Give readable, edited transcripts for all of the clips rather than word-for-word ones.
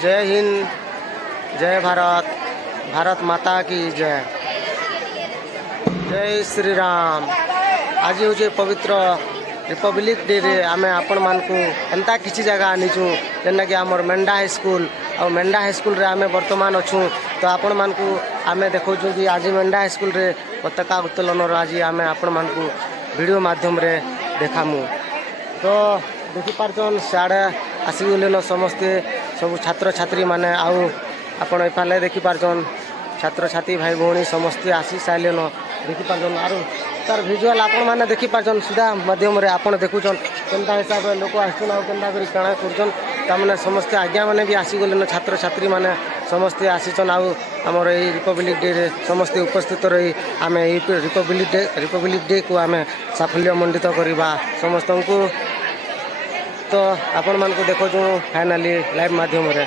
जय हिंद, जय भारत, भारत माता की जय, जय श्री राम। आज हूँ पवित्र रिपब्लिक डे रे आमे आपण मानकु एंता किसी जगह आनीचु जेना कि आमर मेंढा हाई स्कूल और मेंढा हाई स्कूल रे आमे वर्तमान अच्छू। तो आपण मानकु आमे देखौछु कि आज मेंढा हाई स्कूल रे पताका उत्तोलन आज आमे आपण मानकु वीडियो माध्यम रे देखामु। तो देखि पारछन साडे आसीगलेन समस्ते सब छात्र छात्री माने आउ आपण एफाले देखि पारछन छात्र छात्री भाई भौणी समस्ते आसी साइलेन देखि पारछन। आरो तार विजुअल आपण माने देखि पारछन सीधा माध्यम रे आपण देखुछन केनता हिसाब रे लोक आछन आ केनता करी काणा करछन। तामने समस्ते आज्ञा माने भी आसी गलेन छात्र छात्री माने समस्ते आसीछन। आउ हमर ए रिपब्लिक डे रे समस्ते उपस्थित रही आमे ए रिपब्लिक डे को आमे साफल्य मंडित करिबा समस्तंकु। तो आपण मानको देखोछु फाइनली लाइव माध्यम रे।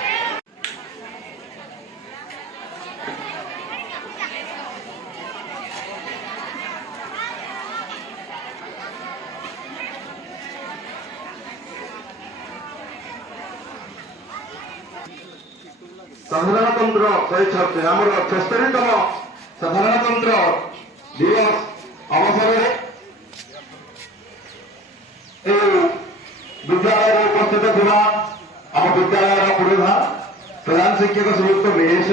साधारणतंत्र 106 आमर 76तम साधारणतंत्र दिवस अवसर विद्यालय उपस्थित थिबा आम विद्यालय पुरोधा प्रधान शिक्षक श्रीयुक्त महेश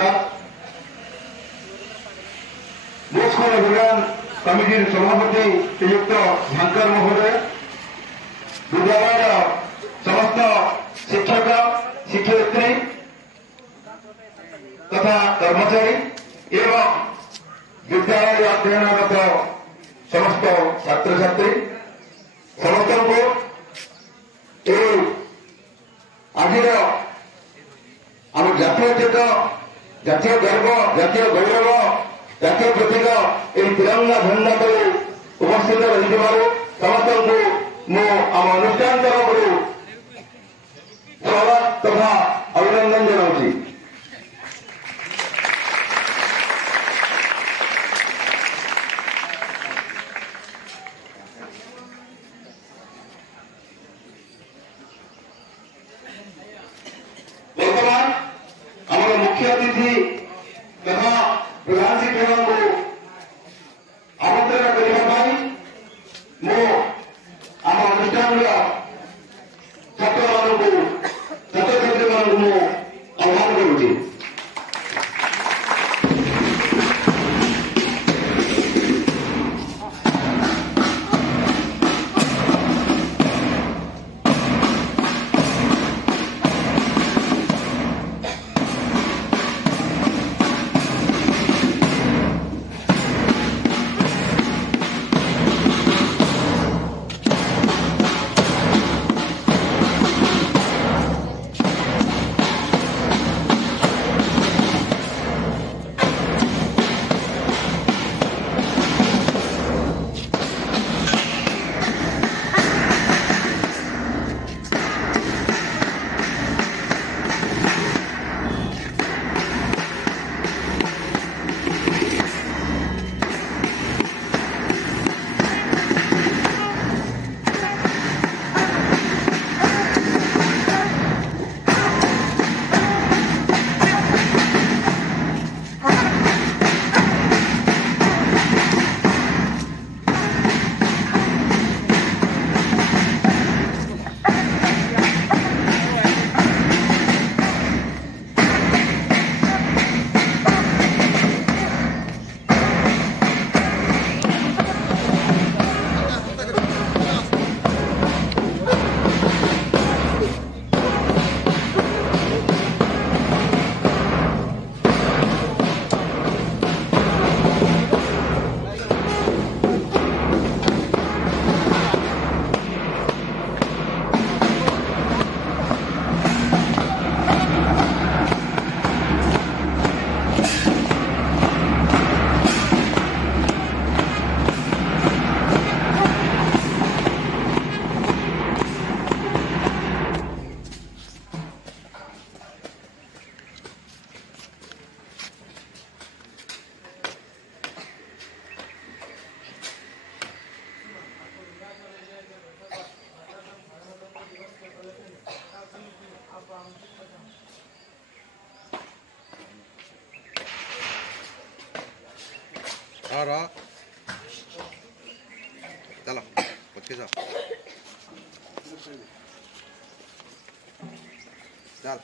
मो स्कूल अभियान कमिटी सभापति श्रीयुक्त भांकर महोदय, विद्यालय समस्त शिक्षक शिक्षयित्री तथा कर्मचारी एवं विद्यालय अध्ययनरत समस्त छात्र छात्री समस्त को आज आम जातीय चेत जातीय गर्व जातीय गौरव जातीय प्रतीक ये तिरंगा झंडा को उपस्थित रही समस्त को मो आम अनुष्ठान तरफ स्वागत तथा अभिनंदन जनाऊँगी। मुख्य अतिथि तथा प्रधान शिक्षक को आमंत्रण करने मो आम अनुष्ठान छात्र छात्री मो आह्वान रहा चलो पक्के जाओ चल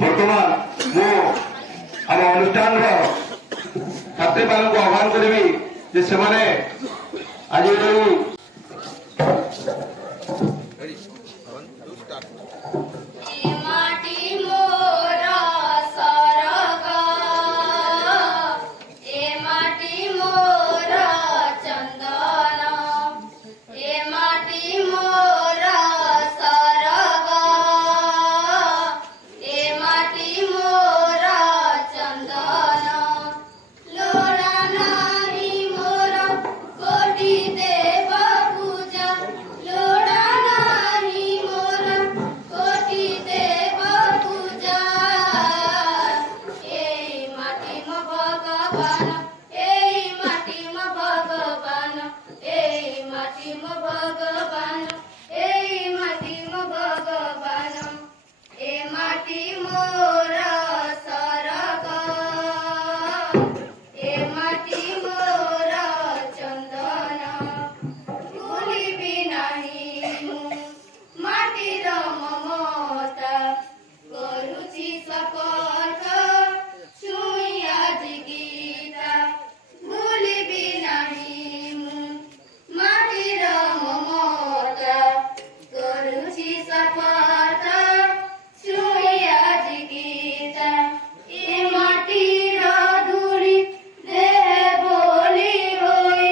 ବର୍ତ୍ତମାନ ମୁଁ ଆମ ଅନୁଷ୍ଠାନର ଛାତ୍ରୀମାନଙ୍କୁ ଆହ୍ୱାନ କରିବି ଯେ ସେମାନେ ଆଜି ଯୋଉ Ready? 1, 2, start. ମାଟି ମାଟି ମୋ ଭଗବାନ ଏଇ ମାଟି ମୋ ଭଗବାନ ଏ ମାଟି ମୋର ସରଗ ଏ ମାଟି ମୋର ଚନ୍ଦନ ଭୁଲିବି ନାହିଁ ମୁଁ ମାଟିର ମମତା କରୁଛି ଶପଥ ଛୁଇଁ ଆଜି ଗୀତା ଭୁଲିବି ନାହିଁ ମୁଁ ମାଟିର ମମତା କରୁଛି ଶପଥ ଛୁଇଁ ଆଜି ଗୀତା ଏ ମାଟିର ଧୂଳି ଦେହ ବୋଲି ହୋଇ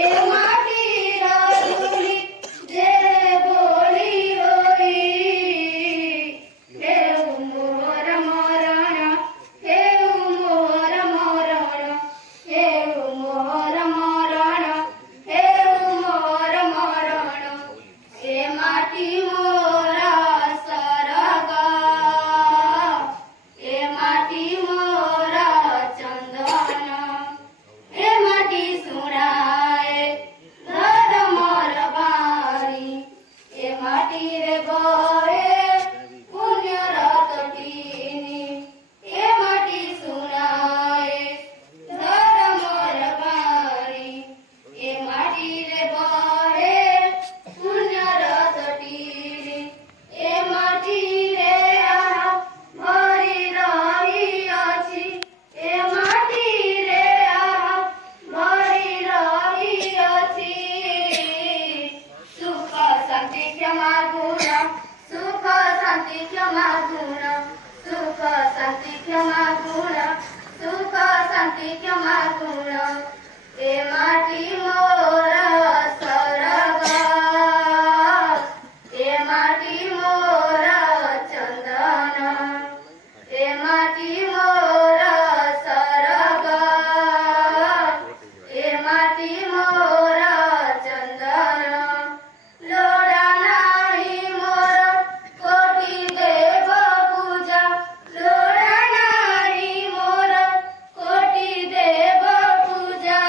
ଏ ମାଟିର ଧୂଳି ଦେହ ବୋଲି ହୋଇ ହେଉ ମୋର ମରଣ ହେଉ ମୋର ମରଣ ହେଉ ମୋର ମରଣ ହେଉ ମୋର ମରଣ ଏ ମାଟି ମୋର ସରଗ ଏ ମାଟି ମୋର ଚନ୍ଦନ ଏ ମାଟି ଶୁଣାଏ ଧର୍ମର ବାଣୀ ଏ ମାଟିରେ ବହେ ପୁଣ୍ୟର ତଟିନୀ ଏ ମାଟି ଶୁଣାଏ ଧର୍ମର ବାଣୀ ଏ ମାଟିରେ ବହେ ପୁଣ୍ୟର ତଟିନୀ ଏ ମାଟିରେ ଆହା ଭରି ରହିଅଛି ଏ ମାଟିରେ ଆହା ଭରି ରହିଅଛି ସୁଖ ଶାନ୍ତି କ୍ଷମା ଗୁଣ ସୁଖ ଶାନ୍ତି କ୍ଷମା ଗୁଣ ସୁଖ ଶାନ୍ତି କ୍ଷମା ଗୁଣ ସୁଖ ଶାନ୍ତି କ୍ଷମା ଗୁଣ ଏ ମାଟି ମୋର ସରଗ ଏ ମାଟି ମୋର ଚନ୍ଦନ ଏ ମାଟି ମୋର ସରଗ ଏ ମାଟି ମୋର ଚନ୍ଦନ ଲୋଡ଼ା ନାହିଁ ମୋର କୋଟି ଦେବ ପୂଜା ଲୋଡ଼ା ନାହିଁ ମୋର କୋଟି ଦେବ ପୂଜା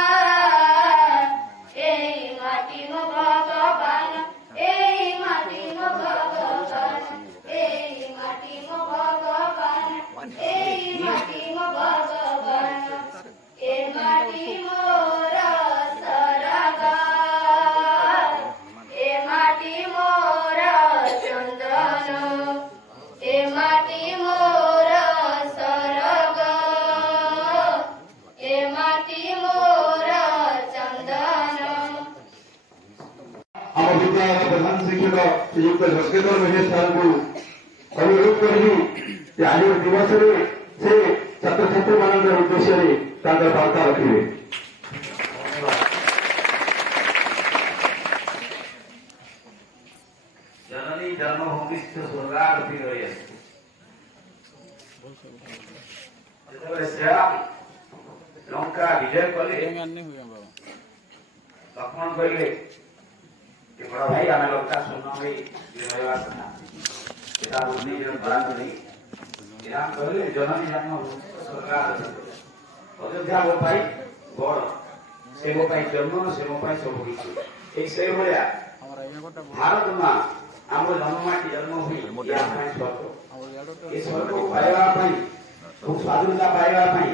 ଏଇ ମାଟି ମୋ ଭଗବାନ ଏଇ ମାଟି ମୋ ଭଗବାନ ଏଇ ମାଟି ମୋ ଭଗବାନ ଏଇ ମାଟି ମୋ ଭଗବାନ ଏ ମାଟି ମୋର ସରଗ ଏ ମାଟି ମୋର ଚନ୍ଦନ ଏ ମାଟି ମୋର ସରଗ ଏ ମାଟି ମୋର ଚନ୍ଦନ ଆମ ବିଦ୍ୟାଳୟର ପ୍ରଧାନ ଶିକ୍ଷକ ଶ୍ରୀଯୁକ୍ତ ଯଶକେନ୍ଦର ମହେଶ ସାରଙ୍କୁ ଅନୁରୋଧ କରିବି ଯେ ଆଜିର ଦିବସରେ ସେ ଛାତ୍ରଛାତ୍ରୀମାନଙ୍କ ଉଦ୍ଦେଶ୍ୟରେ ତାଙ୍କର ବାର୍ତ୍ତା ରଖିବେ। जननी जन्मभूमिस्थ स्वर्गादपि रयस्ति ଯେତେବେଳେ ଶ୍ରୀରାମ ଲଙ୍କା ବିଜୟ କଲେ ଲକ୍ଷ୍ମଣ କହିଲେ ଯେ ବଡ଼ ଭାଇ ଆମେ ଲଙ୍କା ଶୂନ୍ୟ ହୋଇ ରହିବା କଥା ପିତା ବୁଦ୍ଧି କରାନ୍ତୁ ନାହିଁ ଶ୍ରୀରାମ କହିଲେ ଜନନୀ ଜନ୍ମଭୂମିସ୍ଥ ସ୍ୱର୍ଗାଦପି ଅଯୋଧ୍ୟା ମୋ ପାଇଁ ବଡ଼ ସେ ମୋ ପାଇଁ ଜନ୍ମ ସେ ମୋ ପାଇଁ ସବୁ କିଛି ଏଇ ସେଇଭଳିଆ ଭାରତ ମା ଆମର ଜନ୍ମମାଟି ଜନ୍ମ ହୋଇ ୟା ପାଇଁ ସ୍ୱର୍ଗ ଏ ସ୍ୱର୍ଗକୁ ପାଇବା ପାଇଁ ସ୍ୱାଧୀନତା ପାଇବା ପାଇଁ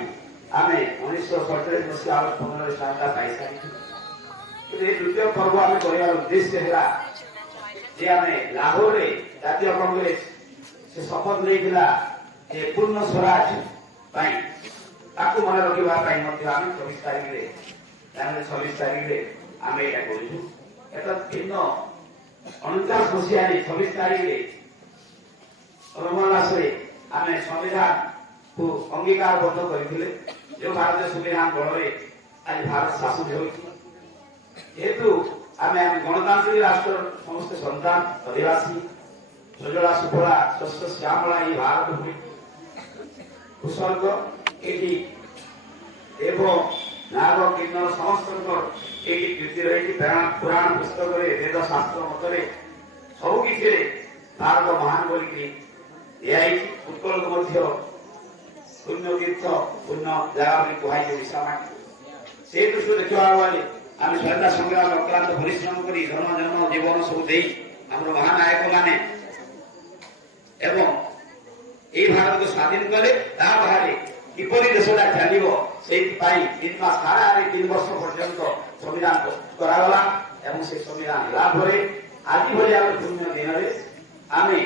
ଆମେ 1947 ମସିହା ଅଗଷ୍ଟ 15 ସ୍ୱାଧୀନତା ପାଇସାରିଛୁ କିନ୍ତୁ ଏ ଦ୍ୱିତୀୟ ପର୍ବ ଆମେ କରିବାର ଉଦ୍ଦେଶ୍ୟ ହେଲା ଯେ ଆମେ ଲାହୋରରେ ଜାତୀୟ କଂଗ୍ରେସ ସେ ଶପଥ ନେଇଥିଲା ଯେ ପୂର୍ଣ୍ଣ ସ୍ୱରାଜ ପାଇଁ ତାକୁ ମନେ ରଖିବା ପାଇଁ ମଧ୍ୟ ଆମେ 24 ତାରିଖରେ ଜାନୁଆରୀ 26 ତାରିଖରେ ଆମେ ଏଇଟା କରୁଛୁ এটা ভিন্ন 49 ମସିହାରେ 26 ତାରିଖରେ ନଭେମ୍ବର ମାସରେ ଆମେ ସମ୍ବିଧାନକୁ ଅଙ୍ଗୀକାରବଦ୍ଧ କରିଥିଲେ ଯେଉଁ ଭାରତୀୟ ସମ୍ବିଧାନ ବଳରେ ଆଜି ଭାରତ ଶାସନ ହେଉଛି ଯେହେତୁ ଆମେ ଗଣତାନ୍ତ୍ରିକ ରାଷ୍ଟ୍ରର ସମସ୍ତ ସନ୍ତାନ ଅଧିବାସୀ ସୁଜଳା ସୁଫଳା ଶସ୍ୟ ଶ୍ୟାମଳା ଏହି ଭାରତ ଭୂମି ଉତ୍ସର୍ଗ ଏଠି ଏବଂ ନାଗ କିନ୍ନର ସମସ୍ତଙ୍କର ଏଇଠି କୀର୍ତ୍ତି ରହିଛି ପୁରାଣ ପୁସ୍ତକରେ ବେଦ ଶାସ୍ତ୍ର ମତରେ ସବୁ କିଛିରେ ଭାରତ ମହାନ ବୋଲିକି ଦିଆଯାଇଛି ଉତ୍କଳକୁ ମଧ୍ୟ ପୁଣ୍ୟ ତୀର୍ଥ ପୁଣ୍ୟ ଜାଗା ବୋଲି କୁହାଯାଇଛି ଓଡ଼ିଶା ମାଟି ସେ ଦୃଷ୍ଟିରୁ ଦେଖିବାକୁ ଗଲେ ଆମେ ସ୍ୱାଧୀନତା ସଂଗ୍ରାମ ଅକ୍ଲାନ୍ତ ପରିଶ୍ରମ କରି ଧର୍ମ ଜନ୍ମ ଜୀବନ ସବୁ ଦେଇ ଆମର ମହାନାୟକ ମାନେ ଏବଂ এই ଭାରତକୁ ସ୍ୱାଧୀନ କଲେ ତା ବାହାରେ କିପରି ଦେଶଟା ଚାଲିବ ସେଇଥିପାଇଁ 3 ମାସ ସାରା 3 ବର୍ଷ ପର୍ଯ୍ୟନ୍ତ ସମ୍ବିଧାନ କରାଗଲା ଏବଂ ସେ ସମ୍ବିଧାନ ହେଲା ପରେ ଆଜି ଭଳି ଆମେ ପୁଣ୍ୟ ଦିନରେ ଆମେ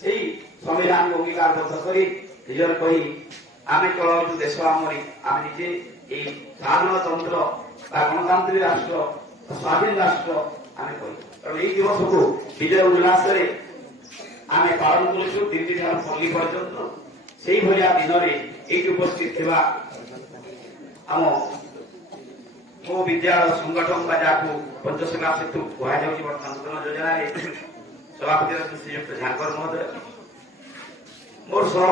ସେଇ ସମ୍ବିଧାନକୁ ଅଙ୍ଗୀକାରବଦ୍ଧ କରି ନିଜର କହି ଆମେ ଚଳାଉଛୁ ଦେଶ ଆମରି ଆମେ ନିଜେ এই ସାଧାରଣତନ୍ତ୍ର ବା ଗଣତାନ୍ତ୍ରିକ ରାଷ୍ଟ୍ର ସ୍ୱାଧୀନ ରାଷ୍ଟ୍ର ଆମେ କହି ତେଣୁ এই ଦିବସକୁ ବିଜୟ ଉଲ୍ଲାସରେ ଆମେ ପାଳନ କରୁଛୁ 3 ଦିନ ପଲ୍ଲୀ ପର୍ଯ୍ୟନ୍ତ ସେଇଭଳିଆ ଦିନରେ ଏଇଠି ଉପସ୍ଥିତ ଥିବା ଆମ ମୋ ବିଦ୍ୟାଳୟ ସଂଗଠନ ବା ଯାହାକୁ ପଞ୍ଚସଖା ସେତୁ କୁହାଯାଉଛି ବର୍ତ୍ତମାନ ନୂତନ ଯୋଜନାରେ ସଭାପତି ଶ୍ରୀଯୁକ୍ତ ଝାଙ୍କର ମହୋଦୟ ମୋର ସହ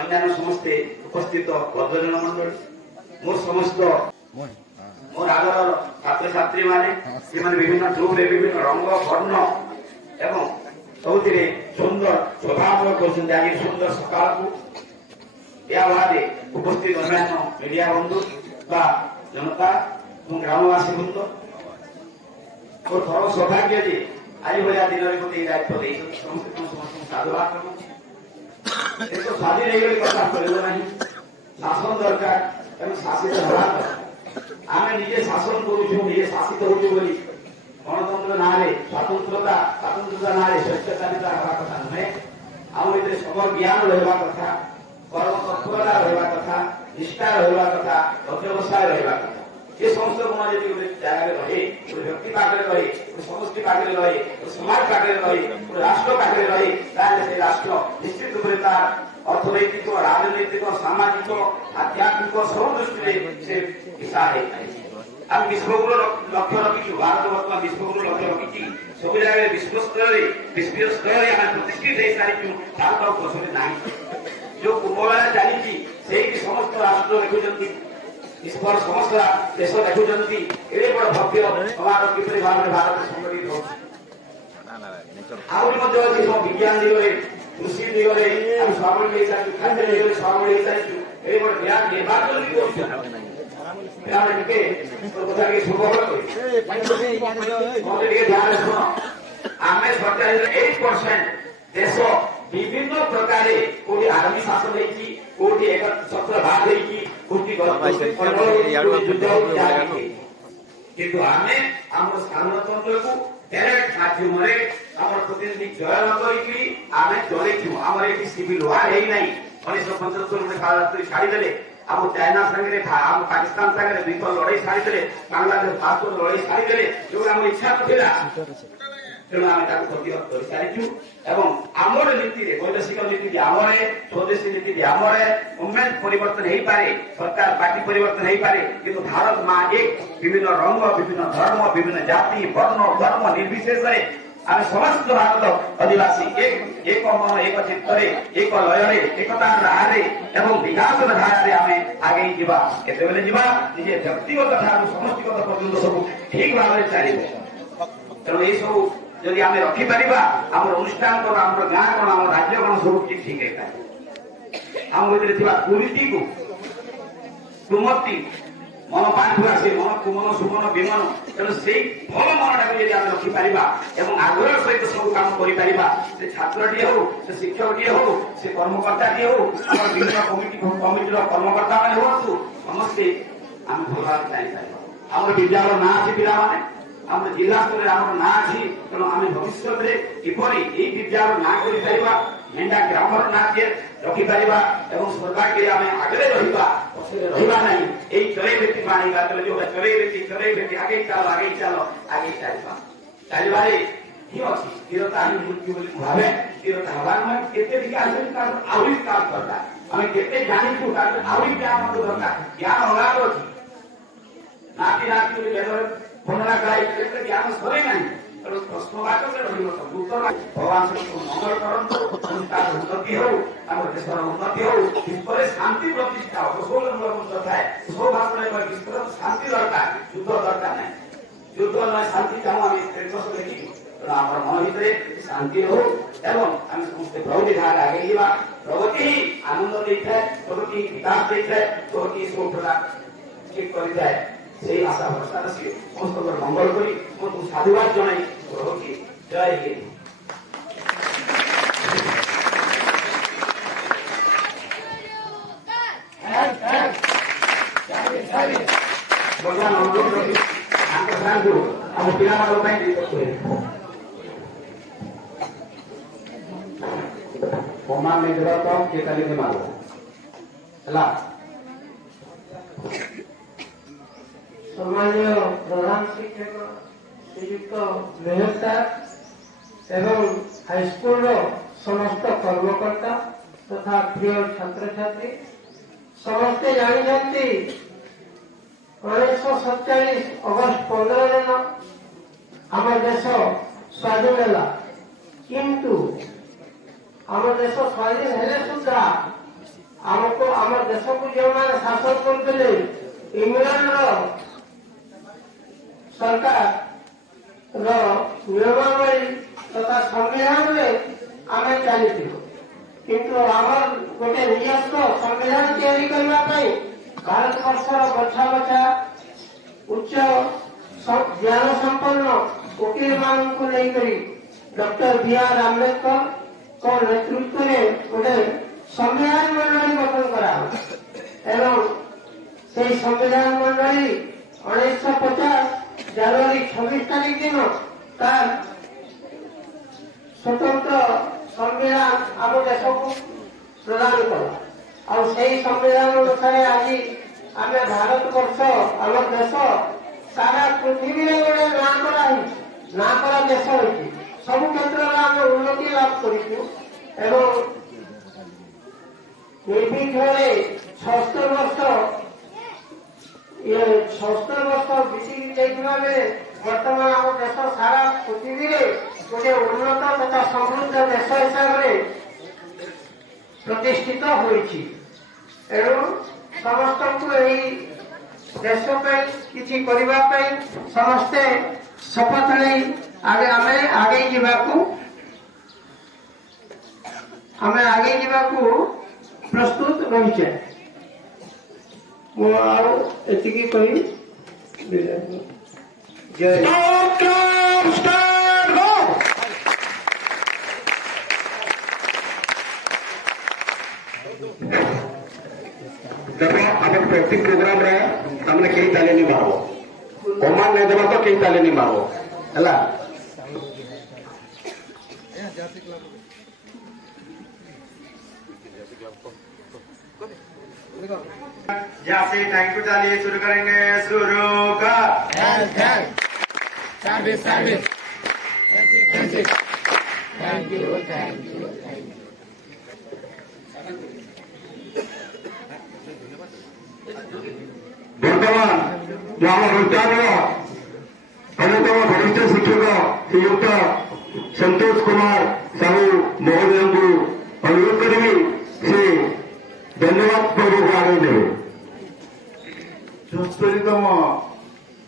ଅନ୍ୟାନ୍ୟ ସମସ୍ତେ ଉପସ୍ଥିତ ବର୍ଗଜନ ମଣ୍ଡଳୀ ମୋର ସମସ୍ତ ମୋର ଆଗର ଛାତ୍ରଛାତ୍ରୀ ମାନେ ସେମାନେ ବିଭିନ୍ନ ଗ୍ରୁପରେ ବିଭିନ୍ନ ରଙ୍ଗ ବର୍ଣ୍ଣ ଏବଂ ସବୁଥିରେ ସୁନ୍ଦର ସ୍ୱଭାବ କରୁଛନ୍ତି ଆଜି ସୁନ୍ଦର ସକାଳକୁ ଏହା ବାହାରେ ଉପସ୍ଥିତ ଅନ୍ୟାନ୍ୟ ମିଡିଆ ବନ୍ଧୁ ବା ଜନତା ଏବଂ ଗ୍ରାମବାସୀ ବୃନ୍ଦ ମୋର ପରମ ସୌଭାଗ୍ୟ ଯେ ଆଜି ଭଳିଆ ଦିନରେ ମୋତେ ଏହି ଦାୟିତ୍ୱ ଦେଇଛନ୍ତି ସମସ୍ତଙ୍କୁ ସାଧୁବାଦ କରୁଛି ଦେଶ ସ୍ୱାଧୀନ ହେଇଗଲେ କଥା କରିବ ନାହିଁ ଶାସନ ଦରକାର ତେଣୁ ଶାସିତ ହେବା ଆମେ ନିଜେ ଶାସନ କରୁଛୁ ନିଜେ ଶାସିତ ହଉଛୁ ବୋଲି ଗଣତନ୍ତ୍ର ନାଁରେ ସ୍ୱାତନ୍ତ୍ରତା ନାଁରେ ସ୍ୱଚ୍ଛତାନିତା ହେବା କଥା ନୁହେଁ ଆମ ଭିତରେ ସବଳ ଜ୍ଞାନ ରହିବା କଥା କର୍ମ ତତ୍ପରତା ରହିବା କଥା ନିଷ୍ଠା ରହିବା କଥା ଅଧ୍ୟବସାୟ ରହିବା କଥା ଏ ସମସ୍ତ ଗୁଣ ଯଦି ଗୋଟେ ଜାଗାରେ ରହେ ଗୋଟେ ବ୍ୟକ୍ତି ପାଖରେ ରହେ ଗୋଟେ ସମଷ୍ଟି ପାଖରେ ରହେ ଗୋଟେ ସମାଜ ପାଖରେ ରହେ ଗୋଟେ ରାଷ୍ଟ୍ର ପାଖରେ ରହେ ତାହେଲେ ସେ ରାଷ୍ଟ୍ର ନିଶ୍ଚିତ ରୂପରେ ତାର ଅର୍ଥନୈତିକ ରାଜନୈତିକ ସାମାଜିକ ଆଧ୍ୟାତ୍ମିକ ସବୁ ଦୃଷ୍ଟିରେ ସେ ଦିଶା ହେଇଥାଏ ଆମେ ବିଶ୍ୱଗୁରୁ ଲକ୍ଷ୍ୟ ରଖିଛୁ ଭାରତ ବର୍ତ୍ତମାନ ବିଶ୍ୱଗୁରୁ ଲକ୍ଷ୍ୟ ରଖିଛି ସବୁ ଜାଗାରେ ବିଶ୍ୱ ସ୍ତରରେ ଆମେ ପ୍ରତିଷ୍ଠିତ ହେଇସାରିଛୁ ଭାରତ ପଛରେ ନାହିଁ ଯୋଉ କୁମ୍ଭମେଳା ଚାଲିଛି ସେଇଠି ସମସ୍ତ ରାଷ୍ଟ୍ର ଦେଖୁଛନ୍ତି ବିଶ୍ୱର ସମସ୍ତ ଦେଶ ଦେଖୁଛନ୍ତି ଏଡ଼େ ବଡ଼ ଭବ୍ୟ ସମାଜ କିପରି ଭାବରେ ଭାରତ ସଂଗଠିତ ହେଉଛି ଆହୁରି ମଧ୍ୟ ଅଛି ସବୁ ବିଜ୍ଞାନ ଦିଗରେ କୃଷି ଦିଗରେ ଆମେ ସ୍ୱାବଲମ୍ବୀ ହେଇସାରିଛୁ ଖାଦ୍ୟ ଦିଗରେ ସ୍ୱାବଲମ୍ବୀ ହେଇସାରିଛୁ ଏଡ଼େ ବଡ଼ ଜ୍ଞାନ ନିର୍ବାଚନ ବି କରୁଛୁ ଆମେ ଟିକେ କଥା ଟିକେ ସୁବଳ କରି ମତେ ଟିକେ ଧ୍ୟାନ ଶୁଣ ଆମେ 8% ଦେଶ ବିଭିନ୍ନ ପ୍ରକାରେ କୋଉଠି ଆର୍ମି ଶାସନ ହେଇଛି କୋଉଠି ଏକ ଛତ୍ରଭାଗ ହେଇଛି କୋଉଠି କିନ୍ତୁ ଆମେ ଆମର ସାଧାରଣତନ୍ତ୍ରକୁ ଡାଇରେକ୍ଟ ମାଧ୍ୟମରେ ଆମର ପ୍ରତିନିଧି ଚୟନ କରିକି ଆମେ ଚଳେଇଛୁ ଆମର ଏଠି ସିଭିଲ ୱାର ହେଇନାହିଁ 1975 କାଳରାତ୍ରି ଛାଡ଼ିଦେଲେ ଆମ ଚାଇନା ସାଙ୍ଗରେ ଆମ ପାକିସ୍ତାନ ସାଙ୍ଗରେ ଦ୍ୱିପ ଲଢେଇ ଛାଡ଼ିଦେଲେ ବାଂଲାଦେଶ ଭାରତ ଲଢେଇ ଛାଡ଼ିଦେଲେ ଯୋଉ ଆମର ଇଚ୍ଛା ନଥିଲା ତେଣୁ ଆମେ ତାକୁ ପ୍ରତିରୋଧ କରିସାରିଛୁ ଏବଂ ଆମର ନୀତିରେ ବୈଦେଶିକ ନୀତି ଆମର ସ୍ୱଦେଶୀ ନୀତି ଆମର ମୁଭମେଣ୍ଟ ପରିବର୍ତ୍ତନ ହେଇପାରେ ସରକାର ପାର୍ଟି ପରିବର୍ତ୍ତନ ହେଇପାରେ କିନ୍ତୁ ଭାରତ ମା ଏକ ବିଭିନ୍ନ ରଙ୍ଗ ବିଭିନ୍ନ ଧର୍ମ ବିଭିନ୍ନ ଜାତି ବର୍ଣ୍ଣ ଧର୍ମ ନିର୍ବିଶେଷରେ ଆମେ ସମସ୍ତ ଭାରତ ଅଧିବାସୀ ଏକ ମନ ଏକ ଚିତ୍ତରେ ଏକ ଲୟରେ ଏକତାର ରାହାରେ ଏବଂ ବିକାଶର ଧାରାରେ ଆମେ ଆଗେଇ ଯିବା କେତେବେଳେ ଯିବା ନିଜେ ବ୍ୟକ୍ତିଗତ ଠାରୁ ସମଷ୍ଟିଗତ ପର୍ଯ୍ୟନ୍ତ ସବୁ ଠିକ ଭାବରେ ଚାଲିବ ତେଣୁ ଏଇସବୁ ଯଦି ଆମେ ରଖିପାରିବା ଆମର ଅନୁଷ୍ଠାନ କଣ ଆମର ଗାଁ କଣ ଆମର ରାଜ୍ୟ କଣ ସବୁ କିଛି ଠିକ ହେଇଥାଏ ଆମ ଭିତରେ ଥିବା କୁରୀତିକୁ କୁମତି ମନ ପାଣ୍ଠୁ ଆସେ ମନ କୁମନ ସୁମନ ବିମନ ତେଣୁ ସେଇ ଭଲ ମନଟାକୁ ଯଦି ଆମେ ରଖିପାରିବା ଏବଂ ଆଗ୍ରହ ସହିତ ସବୁ କାମ କରିପାରିବା ସେ ଛାତ୍ରଟିଏ ହଉ ସେ ଶିକ୍ଷକଟିଏ ହଉ ସେ କର୍ମକର୍ତ୍ତାଟିଏ ହଉ ଆମର ବିଭିନ୍ନ କମିଟିର କର୍ମକର୍ତ୍ତା ମାନେ ହୁଅନ୍ତୁ ସମସ୍ତେ ଆମେ ଭଲ ଭାବରେ ଜାଣିପାରିବା ଆମର ବିଦ୍ୟାଳୟ ନାଁ ଅଛି ପିଲାମାନେ ଆମର ଜିଲ୍ଲା ସ୍ତରରେ ଆମର ନାଁ ଅଛି ତେଣୁ ଆମେ ଭବିଷ୍ୟତରେ କିପରି ଏଇ ବିଦ୍ୟାଳୟ ନାଁ କରିପାରିବା ମେଣ୍ଢା ଗ୍ରାମର ନାଁ ରଖିପାରିବା ଏବଂ ସୌଭାଗ୍ୟରେ ଆମେ ଆଗରେ ରହିବା ପଛରେ ରହିବା ନାହିଁ ଏଇ ଚରେଇ ବେଟି ପାଣି ଯୋଉଟା ଚରେଇ ବେଟି ଆଗେଇ ଚାଲିବା ଚାଲିବାରେ ହିଁ ଅଛି ସ୍ଥିରତା ହିଁ ମୃତ୍ୟୁ ବୋଲି ମୁଁ ଭାବେ ସ୍ଥିରତା ହେବା ନୁହେଁ କେତେ ଟିକେ ଆସିଲେ ତାର ଆହୁରି କାମ ଦରକାର ଆମେ କେତେ ଜାଣିଛୁ ତାର ଆହୁରି ଜ୍ଞାନ ଦରକାର ଜ୍ଞାନ ଅଭାବ ଅଛି ନାତି ବୋଲି ବେଦରେ ବର୍ଣ୍ଣନା କରାଯାଇଛି ଜ୍ଞାନ ସରେ ନାହିଁ ତେଣୁ ପ୍ରଶ୍ନବାଚକରେ ରହିବ ଭଗବାନ ମଙ୍ଗଳ କରନ୍ତୁ ତାର ଉନ୍ନତି ହଉ ଆମ ଦେଶର ଉନ୍ନତି ହଉ ବିଶ୍ୱରେ ଶାନ୍ତି ପ୍ରତିଷ୍ଠା ହଉ ସବୁବେଳେ ମୂଳ ଥାଏ ସବୁ ଭାଷଣରେ ବିଶ୍ୱର ଶାନ୍ତି ଦରକାର ଯୁଦ୍ଧ ଦରକାର ନାହିଁ ଯୁଦ୍ଧ ନୁହେଁ ଶାନ୍ତି ଚାହୁଁ ଆମେ ଦେଖିଛୁ ତେଣୁ ଆମର ମନ ଭିତରେ ଶାନ୍ତି ହଉ ଏବଂ ଆମେ ସମସ୍ତେ ପ୍ରଗତି ଧାରାରେ ଆଗେଇ ଯିବା ପ୍ରଗତି ହିଁ ଆନନ୍ଦ ଦେଇଥାଏ ପ୍ରଗତି ହିଁ ବିକାଶ ଦେଇଥାଏ ପ୍ରଗତି ସବୁଠା ଠିକ କରିଥାଏ সেই আশা ভরসা রাখি সমস্ত মঙ্গল করি মতো সাধুবাদ জনাই রহকি জয় হিন্দ। ভগবান অনুগ্রহ করি ତାଙ୍କ ସାଙ୍ଗକୁ ଆମ ପିଲାମାନଙ୍କ ପାଇଁ ପ୍ରମାଣ ନେଇଦେବା ତ କିଏ କାଲି ମାରିବ ହେଲା। ସମ୍ମାନୀୟ ପ୍ରଧାନ ଶିକ୍ଷକ ଶ୍ରୀଯୁକ୍ତ ମେହେତା ଏବଂ ହାଇସ୍କୁଲର ସମସ୍ତ କର୍ମକର୍ତ୍ତା ତଥା ପ୍ରିୟ ଛାତ୍ରଛାତ୍ରୀ ସମସ୍ତେ ଜାଣିଛନ୍ତି 1947 ଅଗଷ୍ଟ 15 ଦିନ ଆମ ଦେଶ ସ୍ୱାଧୀନ ହେଲା। କିନ୍ତୁ ଆମ ଦେଶ ସ୍ୱାଧୀନ ହେଲେ ସୁଦ୍ଧା ଆମକୁ ଆମ ଦେଶକୁ ଯେଉଁମାନେ ଶାସନ କରୁଥିଲେ ଇଂଲଣ୍ଡର ସରକାରର ନିୟମାବଳୀ ତଥା ସମ୍ବିଧାନରେ ଆମେ ଚାଲିଥିଲୁ। କିନ୍ତୁ ଆମର ଗୋଟେ ନିଜସ୍ୱ ସମ୍ବିଧାନ ତିଆରି କରିବା ପାଇଁ ଭାରତବର୍ଷର ବଛା ବଛା ଉଚ୍ଚ ଜ୍ଞାନ ସମ୍ପନ୍ନ ଓକିଲ ମାନଙ୍କୁ ନେଇକରି ଡକ୍ଟର B.R. ଆମ୍ବେଦକରଙ୍କ ନେତୃତ୍ୱରେ ଗୋଟେ ସମ୍ବିଧାନ ମଣ୍ଡଳୀ ଗଠନ କରାହେଲା ଏବଂ ସେହି ସମ୍ବିଧାନ ମଣ୍ଡଳୀ 1950 ଜାନୁଆରୀ 26 ତାରିଖ ଦିନ ତାର ସ୍ୱତନ୍ତ୍ର ସମ୍ବିଧାନ ଆମ ଦେଶକୁ ପ୍ରଦାନ କଲା। ଆଉ ସେହି ସମ୍ବିଧାନ ଅନୁସାରେ ଆଜି ଆମେ ଭାରତବର୍ଷ ଆମ ଦେଶ ସାରା ପୃଥିବୀରେ ଗୋଟେ ନାଁ କରା ଦେଶ ହୋଇଛି। ସବୁ କ୍ଷେତ୍ରରେ ଆମେ ଉନ୍ନତି ଲାଭ କରିଛୁ ଏବଂ ନିର୍ବିଘ୍ନରେ 76 ବର୍ଷ ବିତି ଯାଇଥିବା ବେଳେ ବର୍ତ୍ତମାନ ଆମ ଦେଶ ସାରା ପୃଥିବୀରେ ଗୋଟେ ଉନ୍ନତ ତଥା ସମୃଦ୍ଧ ଦେଶ ହିସାବରେ ପ୍ରତିଷ୍ଠିତ ହୋଇଛି। ଏଣୁ ସମସ୍ତଙ୍କୁ ଏହି ଦେଶ ପାଇଁ କିଛି କରିବା ପାଇଁ ସମସ୍ତେ ଶପଥ ନେଇ ଆମେ ଆଗେଇ ଯିବାକୁ ପ୍ରସ୍ତୁତ ରହିଛେ। ମୁଁ ଆଉ ଏତିକି କହି ଜୟ देखो अगर प्रैक्टिस प्रोग्राम रहे हमने कई ताले नहीं मारो कमान नहीं देवा तो कई ताले नहीं मारो है यहाँ से थैंक यू ताली शुरू करेंगे। शुरू कर थैंक यू। बर्तमान जो आम अनुष्ठान अन्यतम वरिष्ठ शिक्षक श्रीयुक्त संतोष कुमार साहू महोदय को अनुरोध करी से धन्यवाद पूर्वक आगे देवे। 74तम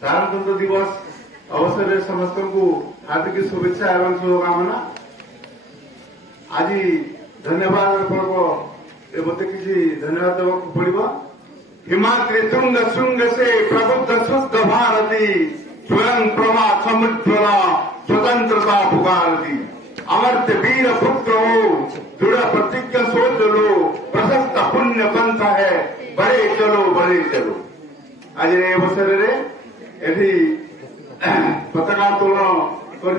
साधारणतंत्र दिवस अवसर में समस्त को हार्दिक शुभेच्छा एवं शुभकामना। आज धन्यवाद पर्व ए मत किसी धन्यवाद देवा पड़ो। हिमाद्री तुंग श्रृंग से प्रबुद्ध शुद्ध भारती स्वयं प्रभा समुज्वला स्वतंत्रता पुकारती। अमर्त्य वीर पुत्र हो दृढ़ प्रतिज्ञा सोच लो प्रशस्त पुण्य पंथ है बड़े चलो। आज अवसर में एटी पताका उत्तोलन कर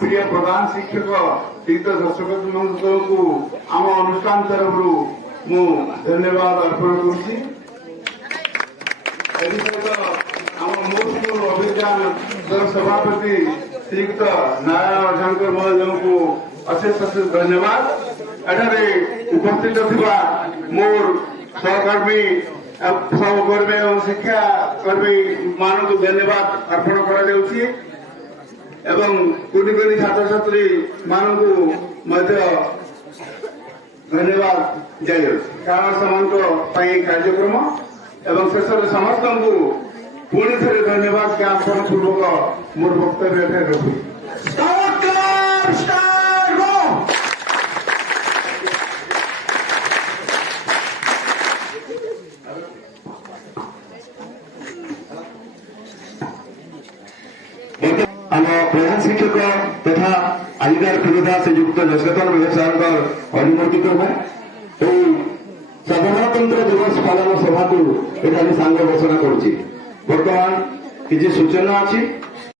प्रिय प्रधान शिक्षक श्रीयुक्त दर्शक को आम अनुष्ठान तरफ मु धन्यवाद अर्पण करुच्ची। मो स्कूल अभिज्ञान सभापति श्रीयुक्त नारायण झंकर महोदय को अशेष धन्यवाद। एठारे उपस्थित थिबा मोर सहकर्मी सहकर्मी और शिक्षा कर्मी मान को धन्यवाद अर्पण करा एवं कोटि कोटि छात्र छात्री मान को धन्यवाद जाए कारण से कार्यक्रम एवं शेष समस्त को पुणी थे धन्यवाद ज्ञापन पूर्वक मोर वक्तव्य रखी। आम प्रधान शिक्षक तथा आजिकार प्रियदा श्रीजुक्त नचकेतन विवेक सार अनुमति क्रमे साधारणतंत्र दिवस पालन सभा को सांग घोषणा करुच्ची। बर्तमान किसी सूचना अच्छी